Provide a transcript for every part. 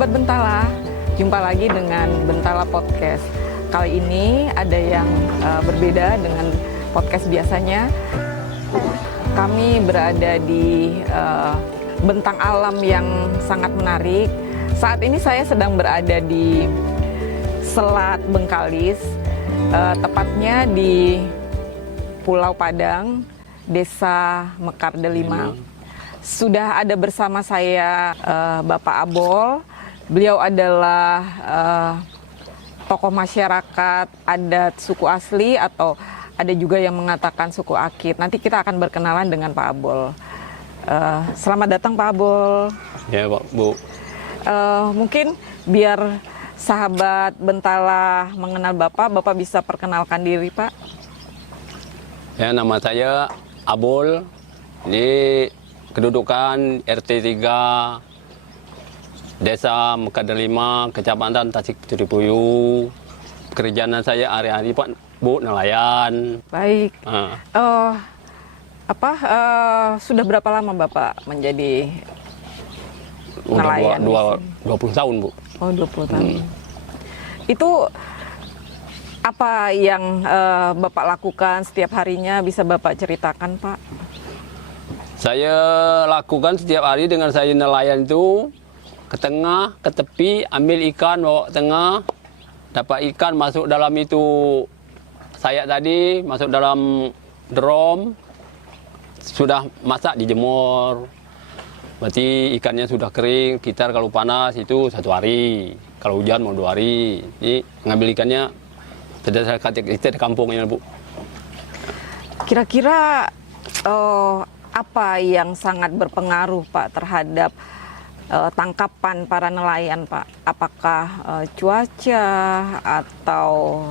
Sobat Bentala, jumpa lagi dengan Bentala Podcast. Kali ini ada yang berbeda dengan podcast biasanya. Kami berada di bentang alam yang sangat menarik. Saat ini saya sedang berada di Selat Bengkalis, tepatnya di Pulau Padang, Desa Mekar Delima. Sudah ada bersama saya Bapak Abol. Beliau adalah tokoh masyarakat adat suku asli atau ada juga yang mengatakan suku Akit. Nanti kita akan berkenalan dengan Pak Abol. Selamat datang Pak Abol. Ya Pak, Bu. Mungkin biar sahabat Bentala mengenal Bapak bisa perkenalkan diri Pak. Ya, nama saya Abol. Ini kedudukan RT 3 Desa Mekar Delima, Kecamatan Tasik Putri. Pekerjaan saya hari-hari Pak, Bu, nelayan. Baik. Sudah berapa lama Bapak menjadi nelayan? 20 tahun, Bu. Oh, 20 tahun. Itu apa yang Bapak lakukan setiap harinya, bisa Bapak ceritakan, Pak? Saya lakukan setiap hari dengan saya nelayan itu ke tengah, ke tepi, ambil ikan, bawa ke tengah, dapat ikan masuk dalam itu saya tadi, masuk dalam drum, sudah masak dijemur. Berarti ikannya sudah kering, sekitar kalau panas itu 1 hari, kalau hujan mau 2 hari. Ini ngambil ikannya sudah kita di kampungnya, Bu. Kira-kira apa yang sangat berpengaruh Pak terhadap tangkapan para nelayan Pak? Apakah cuaca atau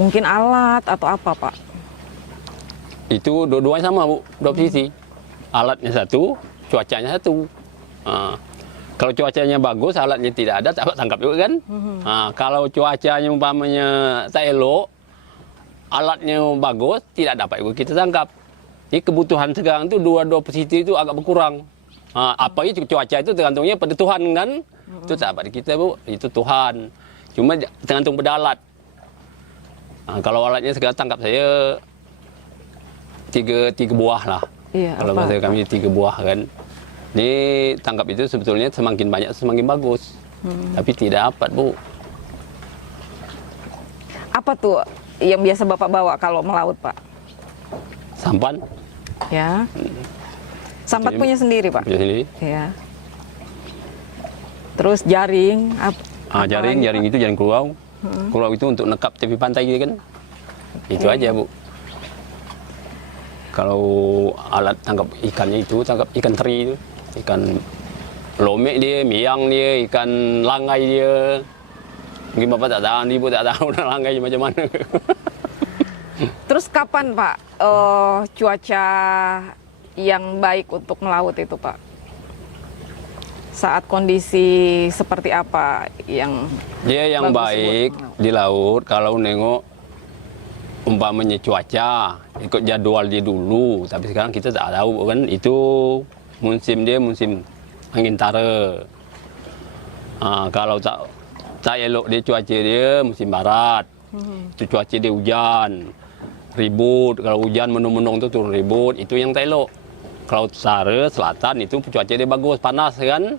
mungkin alat atau apa Pak? Itu dua-duanya sama, Bu, dua sisi. Alatnya satu, cuacanya satu. Kalau cuacanya bagus, alatnya tidak ada, tak tangkap juga kan. Kalau cuacanya umpamanya tak elok, alatnya bagus, tidak dapat juga kita tangkap. Jadi kebutuhan sekarang itu dua posisi itu agak berkurang. Apa itu cuaca itu tergantungnya pada Tuhan kan. Itu tak dapat kita, Bu, itu Tuhan. Cuma tergantung pada alat. Kalau alatnya sekarang tangkap saya tiga buah lah. Iya, kalau bahasa kami 3 buah kan. Ini tangkap itu sebetulnya semakin banyak semakin bagus. Tapi tidak dapat, Bu. Apa tuh yang biasa Bapak bawa kalau melaut, Pak? Sampan. Ya. Sampan punya sendiri, Pak? Punya sendiri. Ya. Terus jaring. Jaring itu jaring keluau. Keluau itu untuk nekap tepi pantai gitu kan. Itu aja, Bu. Kalau alat tangkap ikannya itu, tangkap ikan teri itu, ikan lomek dia, miang dia, ikan langai dia. Mungkin Bapak tak tahu, Ibu tak tahu langai macam mana. Terus kapan Pak cuaca yang baik untuk melaut itu Pak? Saat kondisi seperti apa yang dia yang baik di laut kalau nengok umpamanya cuaca ikut jadwal dia dulu, tapi sekarang kita tak tahu kan, itu musim dia musim angin tara. Kalau tak elok dia cuaca dia musim barat, itu cuaca dia hujan, ribut. Kalau hujan menung-menung tu turun ribut, itu yang tak elok. Kalau utara selatan itu cuaca dia bagus, panas kan,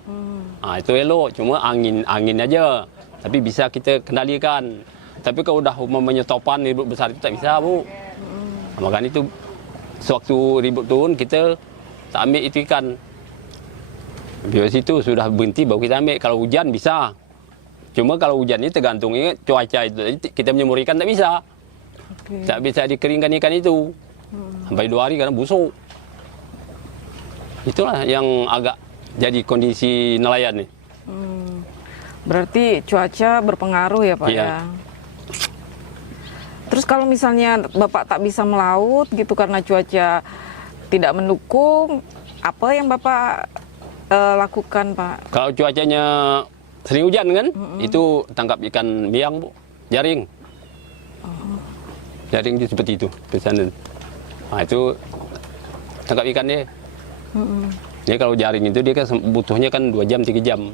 itu elok. Cuma angin aja, tapi bisa kita kendalikan. Tapi kalau udah umpamanya topan ribut besar itu tak bisa, Bu. Makanya itu sewaktu ribut turun kita tak ambil itu ikan. Biasa itu sudah berhenti baru kita ambil. Kalau hujan bisa. Cuma kalau hujan ini tergantungnya cuaca itu. Kita menyemur ikan tak bisa. Tak bisa dikeringkan ikan itu. Sampai 2 hari karena busuk. Itulah yang agak jadi kondisi nelayan nih. Berarti cuaca berpengaruh ya Pak ya? Terus kalau misalnya Bapak tak bisa melaut gitu karena cuaca tidak mendukung, apa yang Bapak lakukan Pak? Kalau cuacanya sering hujan kan, itu tangkap ikan miang, Bu, jaring. Jaring itu seperti itu, pesanan. Itu tangkap ikan dia. Jadi kalau jaring itu dia kan butuhnya kan 2 jam 3 jam.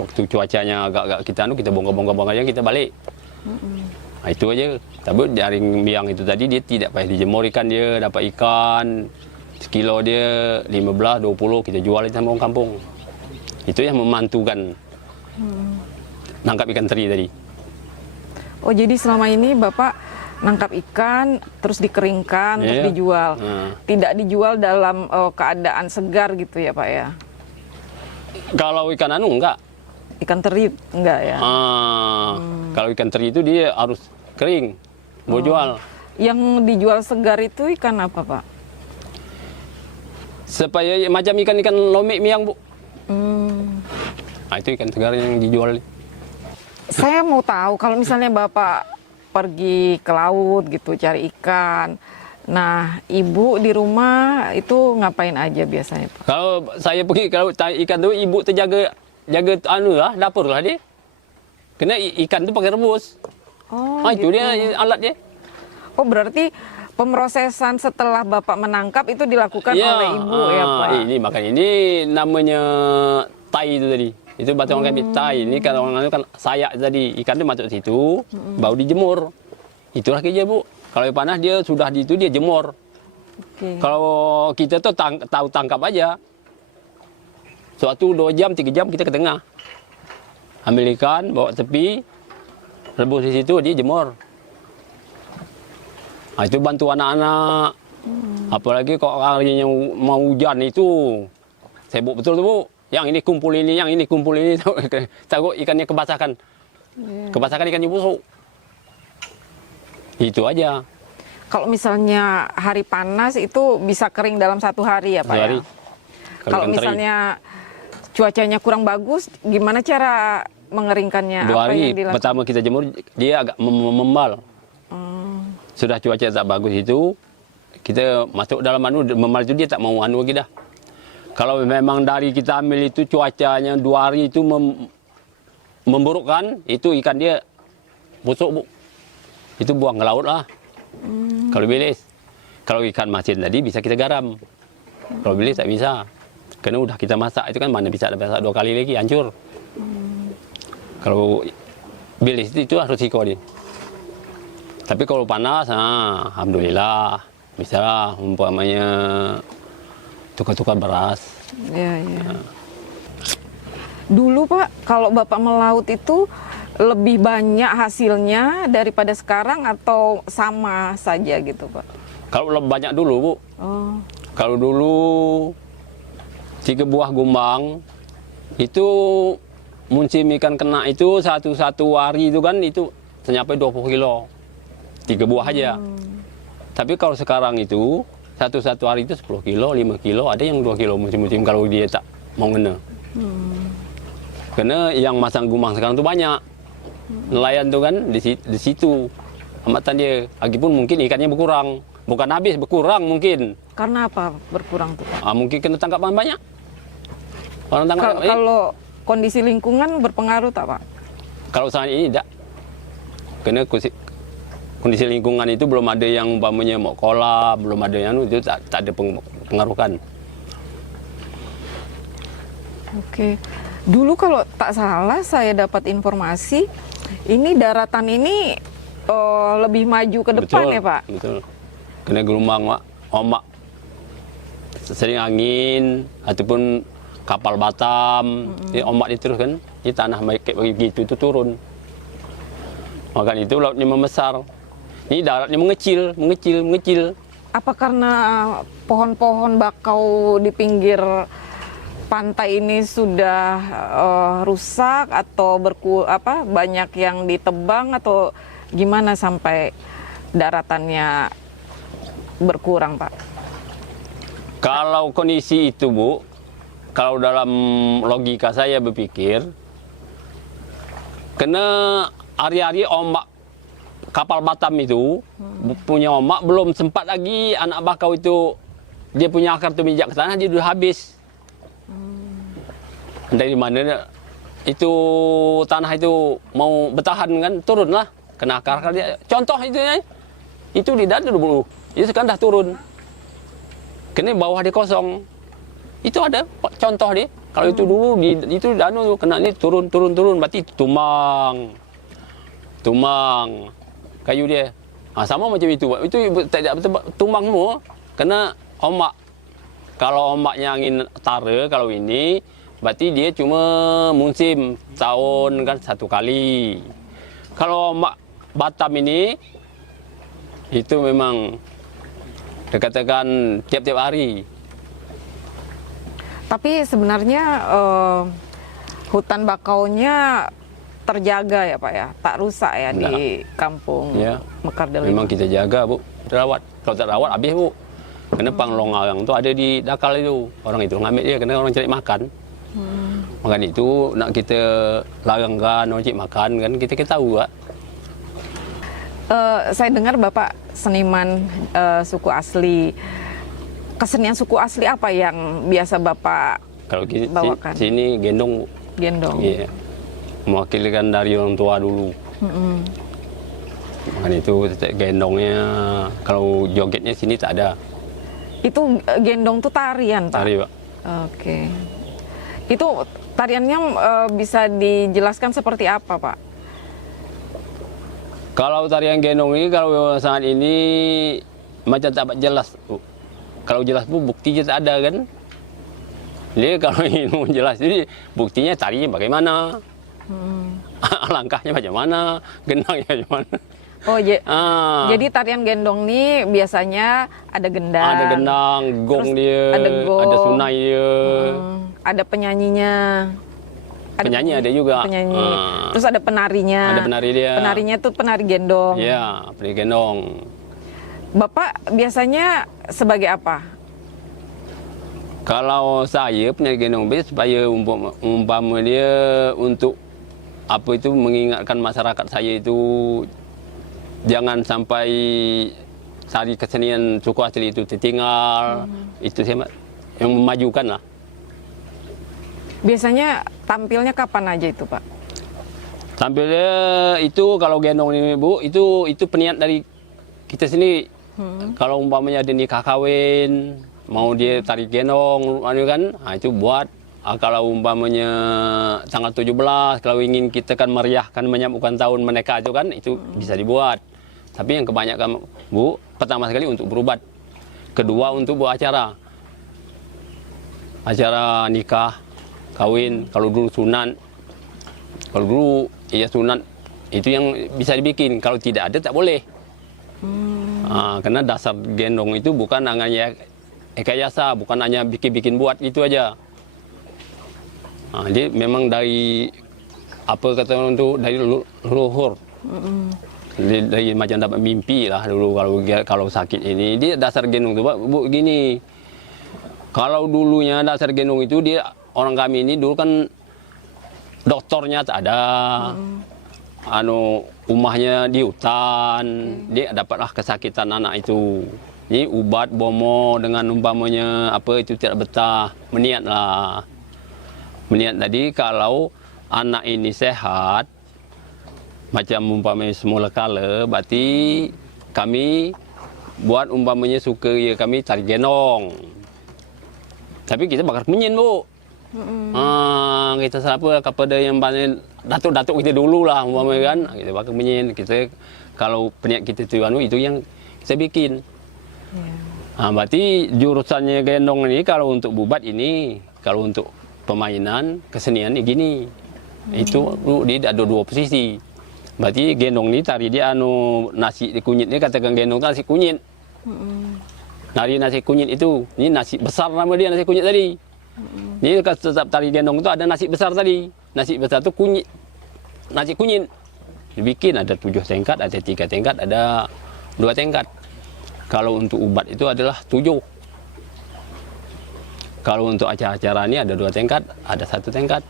waktu cuacanya agak-agak kita bongkar aja kita balik. Nah, itu aja. Tapi jaring biang itu tadi dia tidak payah dijemur ikan, dia dapat ikan sekilo dia 15-20 kita jual itu sama orang kampung. Itu yang memantukan nangkap ikan teri tadi. Oh, jadi selama ini Bapak nangkap ikan terus dikeringkan terus dijual. Tidak dijual dalam keadaan segar gitu ya Pak ya? Kalau ikan enggak. Ikan teri enggak ya? Kalau ikan teri itu dia harus kering, mau jual. Yang dijual segar itu ikan apa Pak? Supaya macam ikan lomik miang Bu. Nah, itu ikan segar yang dijual. Saya mau tahu kalau misalnya Bapak pergi ke laut gitu cari ikan. Nah, Ibu di rumah itu ngapain aja biasanya Pak? Kalau saya pergi kalau ikan tu ibu terjaga dapur lah dia. Kena ikan tu pakai rebus. Oh, Itu gitu. dia alat dia. Oh, berarti pemrosesan setelah Bapak menangkap itu dilakukan oleh Ibu ya Pak? Makanya ini namanya tai itu tadi. Itu bahasa orang kami tai. Ini kalau orang kan sayak tadi. Ikan tu masuk situ, baru dijemur. Itulah kerja Bu. Kalau panas dia sudah di itu dia jemur. Kalau kita tuh tahu tangkap aja. Suatu 2 jam, 3 jam kita ke tengah. Ambil ikan, bawa tepi, rebus di situ, dia jemur. Nah, itu bantu anak-anak. Apalagi kalau harinya mau hujan itu, sibuk betul tuh Bu. Yang ini kumpul ini, yang ini kumpul ini. Tahu ikannya kebasahkan. Kebasahkan ikannya busuk. Itu aja. Kalau misalnya hari panas itu bisa kering dalam 1 hari ya Pak ya? Kalau misalnya cuacanya kurang bagus, gimana cara mengeringkannya? 2 hari yang dilakukan? pertama kita jemur, dia agak membal. Sudah cuaca tak bagus itu, kita masuk dalam membal itu dia tak mau lagi dah. Kalau memang dari kita ambil itu cuacanya 2 hari itu memburukkan, itu ikan dia busuk Bu. Itu buang ke laut lah. Kalau bilis. Kalau ikan masin tadi bisa kita garam. Kalau bilis tak bisa. Karena udah kita masak itu kan mana bisa masak 2 kali lagi hancur. Kalau bilis itu harus risiko dia. Tapi kalau panas, alhamdulillah bisa lah umpamanya tukar-tukar beras. Ya. Dulu Pak, kalau Bapak melaut itu lebih banyak hasilnya daripada sekarang atau sama saja gitu Pak? Kalau banyak dulu Bu. Kalau dulu 3 buah gumbang itu musim ikan kena itu satu hari itu kan itu sampai 20 kilo. 3 buah aja. Tapi kalau sekarang itu satu hari itu 10 kilo, 5 kilo, ada yang 2 kilo musim-musim kalau dia tak mau ngena. Karena yang masang gumbang sekarang tuh banyak. Nelayan tuh kan di situ amatan dia. Lagipun mungkin ikannya berkurang. Bukan habis, berkurang mungkin. Karena apa berkurang tuh Pak? Mungkin kena tangkapan banyak. Orang tangkap Kalau kondisi lingkungan berpengaruh tak Pak? Kalau saat ini tidak. Karena kondisi lingkungan itu belum ada yang umpamanya mau kolam, belum ada yang itu tak ada pengaruh kan. Oke. Dulu kalau tak salah saya dapat informasi ini daratan ini lebih maju ke depan ya Pak? Betul. Kena gelombang ombak sering angin ataupun kapal Batam, ombak itu terus kan, di tanah kayak begitu itu turun. Maka itu lautnya membesar. Ini daratnya mengecil. Apa karena pohon-pohon bakau di pinggir pantai ini sudah rusak atau banyak yang ditebang atau gimana sampai daratannya berkurang Pak? Kalau kondisi itu Bu, kalau dalam logika saya berpikir, kena hari-hari ombak kapal Batam itu punya ombak belum sempat lagi anak bakau itu dia punya akar tu mijak ke tanah dia sudah habis. Dari mana itu tanah itu mau bertahan kan turunlah kena akar dia. Contoh itu di dada dulu, itu sekarang dah turun. Kena bawah dia kosong. Itu ada contoh dia. Kalau itu dulu itu anu kena ini turun berarti tumbang kayu dia. Sama macam itu. Itu tidak tumbangmu kena ombak. Kalau ombaknya angin utara, kalau ini berarti dia cuma musim tahun kan satu kali. Kalau ombak Batam ini itu memang dikatakan tiap-tiap hari. Tapi sebenarnya hutan bakaunya terjaga ya Pak ya, tak rusak ya di kampung Mekar Delima. Memang kita jaga Bu, terawat. Kalau tak rawat habis Bu. Karena panglongang itu ada di Dakal itu. Orang itu ngambil dia, karena orang cari makan. Makan itu nak kita larangkan orang cari makan kan kita tahu Pak. Saya dengar Bapak seniman suku asli. Kesenian suku asli apa yang biasa Bapak kalau bawakan? Sini gendong. Gendong. Iya. Mewakilkan dari orang tua dulu. Makan itu gendongnya, kalau jogetnya sini tak ada. Itu gendong tuh tarian Pak? Tari Pak. Oke. Itu tariannya bisa dijelaskan seperti apa Pak? Kalau tarian gendong ini kalau saat ini macam tak jelas Bu. Kalau jelas Bu buktinya tak ada kan. Jadi kalau ingin mau jelas jadi buktinya tarinya bagaimana. Langkahnya macam mana, gendangnya macam mana. Oh, jadi tarian gendong ini biasanya ada gendang. Ada gendang, gong dia, ada sunai dia. Ada penyanyinya. Penyanyi ada juga. Penyanyi. Terus ada penarinya. Ada penari dia. Penarinya itu penari gendong. Iya, penari gendong. Bapak biasanya sebagai apa? Kalau saya penari gendong supaya umpama dia untuk apa itu mengingatkan masyarakat saya itu jangan sampai tari kesenian suku asli itu tertinggal. Itu saya yang memajukan lah. Biasanya tampilnya kapan aja itu Pak? Tampilnya itu kalau gendong ini Bu, itu peniat dari kita sendiri. Kalau umpamanya ada nikah kawin, mau dia tarik gendong, kan, itu buat. Kalau umpamanya tanggal 17, kalau ingin kita kan meriahkan menyambutkan tahun mereka itu kan, itu bisa dibuat. Tapi yang kebanyakan Bu, pertama sekali untuk berubat, kedua untuk buat acara nikah, kawin. Kalau dulu sunat, kalau dulu iya sunat itu yang bisa dibikin. Kalau tidak ada tak boleh. Karena dasar gendong itu bukan hanya rekayasa, bukan hanya bikin buat gitu aja. Jadi memang dari apa kata orang itu dari leluhur. Dari macam dapat mimpi lah dulu kalau sakit ini. Dia dasar gendong itu Bu gini. Kalau dulunya dasar gendong itu dia orang kami ini dulu kan dokternya tak ada. Rumahnya di hutan. Dia dapatlah kesakitan anak itu. Ini ubat bomo dengan umpamanya apa itu tidak betah. Meniat tadi kalau anak ini sehat, macam umpamanya semula kala, berarti kami buat umpamanya suka ya kami tarik gendong. Tapi kita bakar menyin Bu. Kita siapa kepada yang paling datuk-datuk kita dulu lah umpamanya kan, kita bakar menyin. Kita kalau peniat kita itu yang saya bikin. Berarti jurusannya gendong ini kalau untuk bubat ini, kalau untuk permainan kesenian ini gini. Itu dia ada dua posisi. Berarti gendong ini tari dia nasi kunyit ini katakan gendong nasi kunyit. Nari nasi kunyit itu, ini nasi besar nama dia nasi kunyit tadi. Ini setiap tari gendong itu ada nasi besar tadi. Nasi besar itu kunyit, nasi kunyit. Dibikin ada 7 tingkat, ada 3 tingkat, ada 2 tingkat. Kalau untuk ubat itu adalah 7. Kalau untuk acara-acara ini ada 2 tingkat, ada 1 tingkat.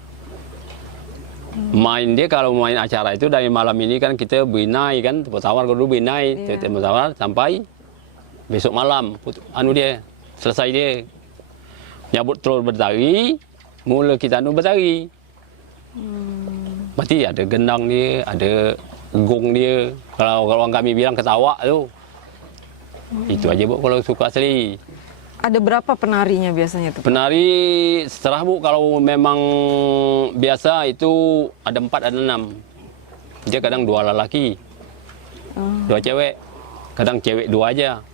Main dia kalau main acara itu dari malam ini kan kita binai kan, tawar dulu binai, tawar sampai besok malam. Dia selesai dia nyabut terus bertari, mula kita bertari. Berarti ada gendang dia, ada gong dia. Kalau orang kami bilang ketawa tu. Itu aja Bu kalau suku asli. Ada berapa penarinya biasanya tuh? Penari setelah Bu, kalau memang biasa itu ada 4 ada 6. Dia kadang 2 lelaki, 2 cewek, kadang cewek 2 aja.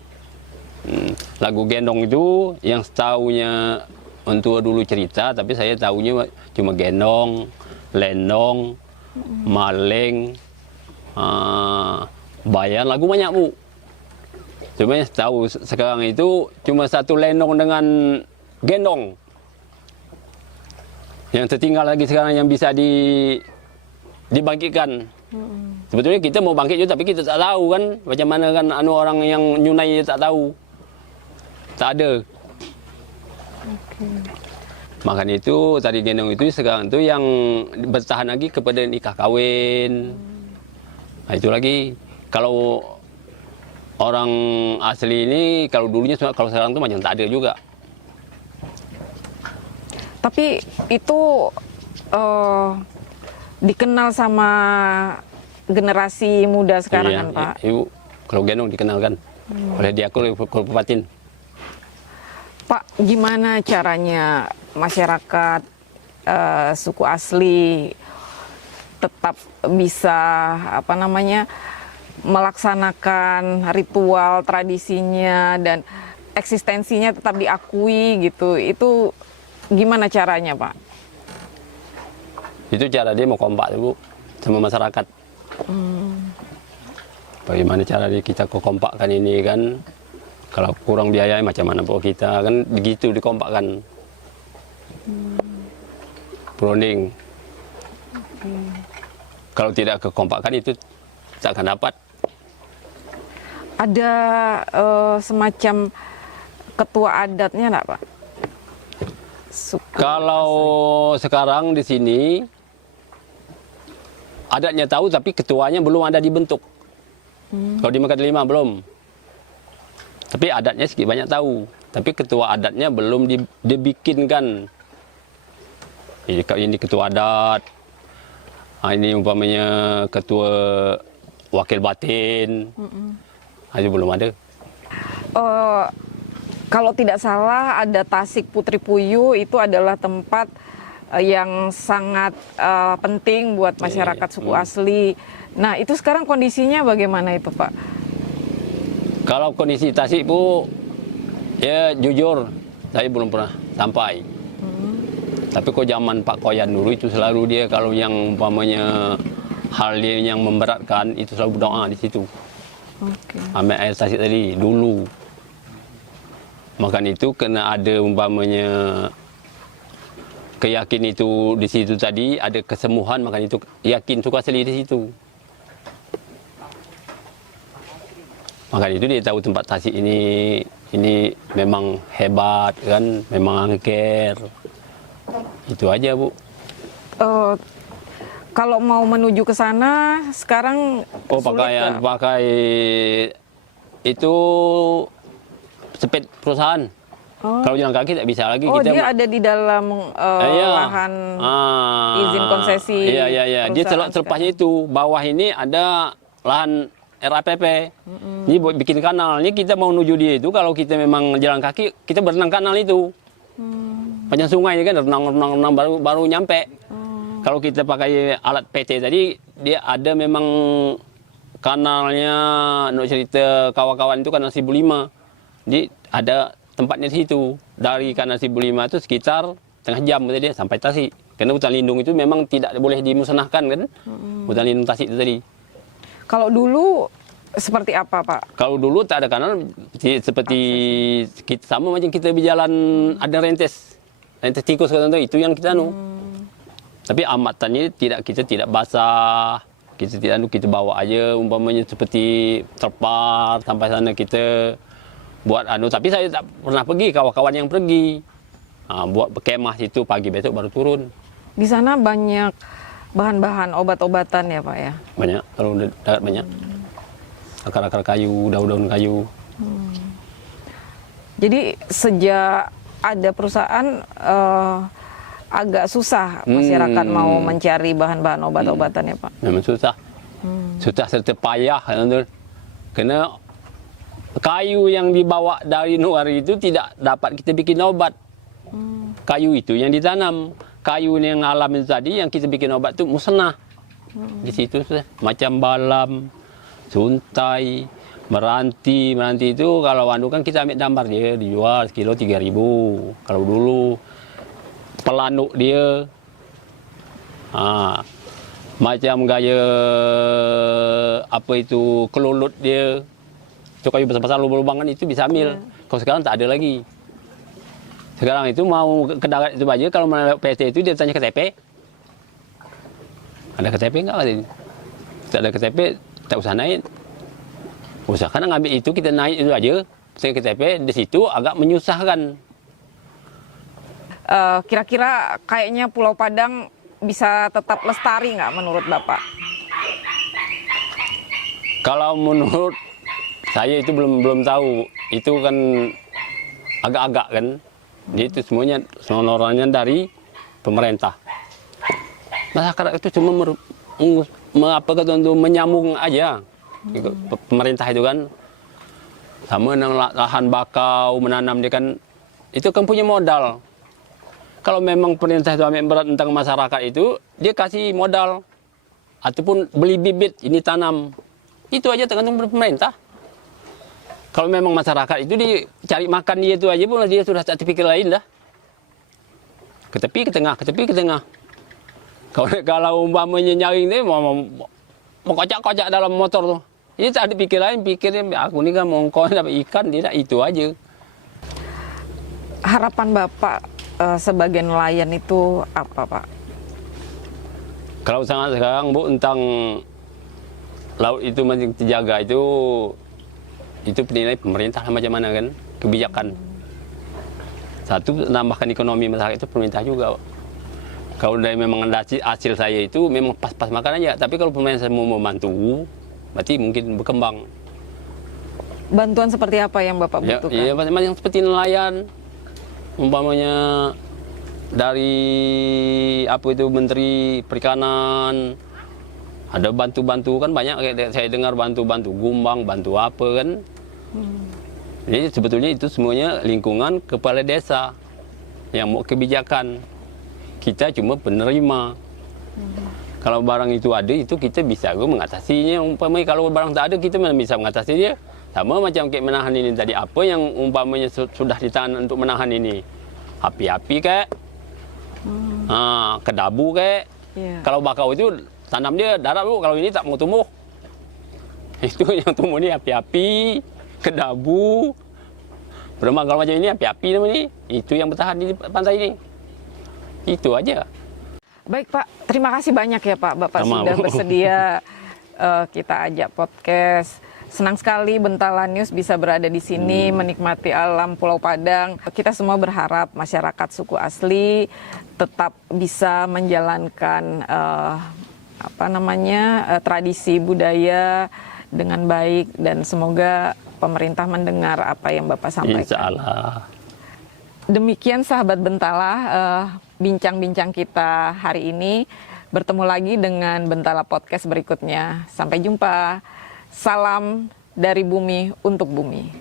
Lagu gendong itu yang setahunya orang tua dulu cerita, tapi saya tahunya cuma gendong, lendong, maling, bayan, lagu banyak Bu. Cuma yang tahu sekarang itu cuma 1 lendong dengan gendong. Yang tertinggal lagi sekarang yang bisa dibangkitkan. Sebetulnya kita mau bangkit juga, tapi kita tak tahu kan macam mana kan orang yang nyunai tak tahu. Tak ada. Makanya itu tari gendong itu sekarang itu yang bertahan lagi kepada nikah kawin. Nah, itu lagi. Kalau orang asli ini, kalau dulunya, kalau sekarang tuh macam tak ada juga. Tapi itu dikenal sama generasi muda sekarang Iya, kan Pak? Ibu, kalau gendong dikenalkan oleh Diakul Kabupaten. Pak, gimana caranya masyarakat suku asli tetap bisa melaksanakan ritual tradisinya dan eksistensinya tetap diakui gitu? Itu gimana caranya Pak? Itu cara dia mau kompak Bu sama masyarakat. Bagaimana cara kita kompakkan ini kan? Kalau kurang biaya macam mana pun kita kan begitu dikompakkan. Branding. Kalau tidak kekompakan itu tak akan dapat. Ada semacam ketua adatnya enggak Pak? Kalau sekarang di sini adatnya tahu, tapi ketuanya belum ada dibentuk. Kalau di Mekah 5 belum. Tapi adatnya sedikit banyak tahu. Tapi ketua adatnya belum dibikinkan. Ini ketua adat. Ini umpamanya ketua wakil batin. Itu belum ada. Kalau tidak salah ada Tasik Putri Puyuh, itu adalah tempat yang sangat penting buat masyarakat suku asli. Nah, itu sekarang kondisinya bagaimana itu Pak? Kalau kondisi Tasik Bu, ya jujur saya belum pernah sampai. Tapi kok zaman Pak Koyan dulu itu selalu dia kalau yang umpamanya hal dia yang memberatkan itu selalu berdoa di situ. Ambil air Tasik tadi dulu. Makan itu kena ada umpamanya keyakin itu di situ tadi ada kesembuhan, makan itu yakin suku asli di situ. Maka itu dia tahu tempat Tasik ini memang hebat kan, memang angker. Itu aja Bu. Kalau mau menuju ke sana sekarang pakai itu seped perusahaan. Kalau jalan kaki tak bisa lagi. Dia ada di dalam lahan izin konsesi. Iya. Dia selepasnya itu bawah ini ada lahan RAPP. Ini buat bikin kanal. Ini kita mau menuju dia itu, kalau kita memang jalan kaki, kita berenang kanal itu. Panjang sungai kan, renang baru nyampe. Kalau kita pakai alat PT tadi, dia ada memang kanalnya, nak cerita kawan-kawan itu kanal 1005. Jadi ada tempatnya di situ. Dari kanal 1005 itu sekitar setengah jam dia sampai Tasik. Karena hutan lindung itu memang tidak boleh dimusnahkan kan. Hutan lindung Tasik itu tadi. Kalau dulu seperti apa Pak? Kalau dulu tak ada kanal, seperti sama macam kita berjalan ada rentes tikus itu yang kita Tapi amatannya kita tidak basah, kita bawa aja umpamanya seperti terpal sampai sana kita buat Tapi saya tak pernah pergi, kawan-kawan yang pergi buat berkemah situ pagi, besok baru turun. Di sana banyak bahan-bahan obat-obatan ya Pak ya? Banyak, kalau darat banyak. Akar-akar kayu, daun-daun kayu. Jadi sejak ada perusahaan agak susah masyarakat mau mencari bahan-bahan obat-obatan ya Pak? Memang susah. Susah serta payah. Karena kayu yang dibawa dari luar itu tidak dapat kita bikin obat. Kayu itu yang ditanam. Kayu yang alami tadi yang kita bikin obat itu musnah. Di situ macam balam, suntai, meranti. Meranti itu kalau anu kan kita ambil damar dia dijual sekilo 3.000. Kalau dulu pelanuk dia macam gaya apa itu kelulut dia. Itu kayu besar-besar lubang-lubangan itu bisa ambil. Kalau sekarang tak ada lagi. Sekarang itu mau ke darat itu aja kalau melalui PT itu dia tanya KTP. Ada KTP enggak? Tak ada KTP, tak usah naik. Usahakan ngambil itu kita naik itu aja. Saya KTP di situ agak menyusahkan. Kira-kira kayaknya Pulau Padang bisa tetap lestari nggak menurut Bapak? Kalau menurut saya itu belum tahu. Itu kan agak-agak kan. Itu semuanya sonorannya dari pemerintah. Masyarakat itu cuma untuk menyambung aja. Pemerintah itu kan sama dengan lahan bakau menanam dia kan itu kan punya modal. Kalau memang pemerintah itu ambil berat tentang masyarakat itu dia kasih modal ataupun beli bibit ini tanam. Itu aja tergantung pemerintah. Kalau memang masyarakat itu dicari makan dia itu aja pun dia sudah tak terpikir lain dah. Ke tepi, ke tengah, ke tepi, ke tengah. Kalau umpamanya nyaring ini mau kocak-kocak dalam motor tuh. Ini tak ada pikir lain, pikirnya aku ini kan mau dapat ikan, tidak itu aja. Harapan Bapak sebagai nelayan itu apa, Pak? Kalau sangat sekarang Bu tentang laut itu masih terjaga itu penilai pemerintah macam mana kan kebijakan. Satu nambahkan ekonomi masyarakat itu pemerintah juga. Kalau dari memang ada hasil saya itu memang pas-pas makan aja. Tapi kalau pemerintah mau membantu, berarti mungkin berkembang. Bantuan seperti apa yang Bapak butuhkan? Iya, yang seperti nelayan. Umpamanya dari apa itu Menteri Perikanan, ada bantu-bantu kan banyak. Saya dengar bantu-bantu gumbang, bantu apa kan. Jadi sebetulnya itu semuanya lingkungan kepala desa yang mau kebijakan. Kita cuma penerima. Kalau barang itu ada, itu kita bisa mengatasinya. Umpamanya kalau barang tak ada, kita bisa mengatasinya. Sama macam kayak menahan ini tadi. Apa yang umpamanya sudah ditahan untuk menahan ini? Api-api kayak, kedabu kayak. Yeah. Kalau bakau itu tanam dia darat Bu. Kalau ini tak mau tumbuh. Itu yang tumbuh ini api-api, kedabu. Beremang kalau macam ini api-api namanya. Itu yang bertahan di pantai ini. Itu aja. Baik Pak, terima kasih banyak ya Pak. Bapak Sama, sudah Bu. bersedia kita ajak podcast. Senang sekali Bentala News bisa berada di sini menikmati alam Pulau Padang. Kita semua berharap masyarakat suku asli tetap bisa menjalankan tradisi budaya dengan baik dan semoga pemerintah mendengar apa yang Bapak sampaikan. Insya Allah. Demikian sahabat Bentala, bincang-bincang kita hari ini. Bertemu lagi dengan Bentala Podcast berikutnya. Sampai jumpa. Salam dari bumi untuk bumi.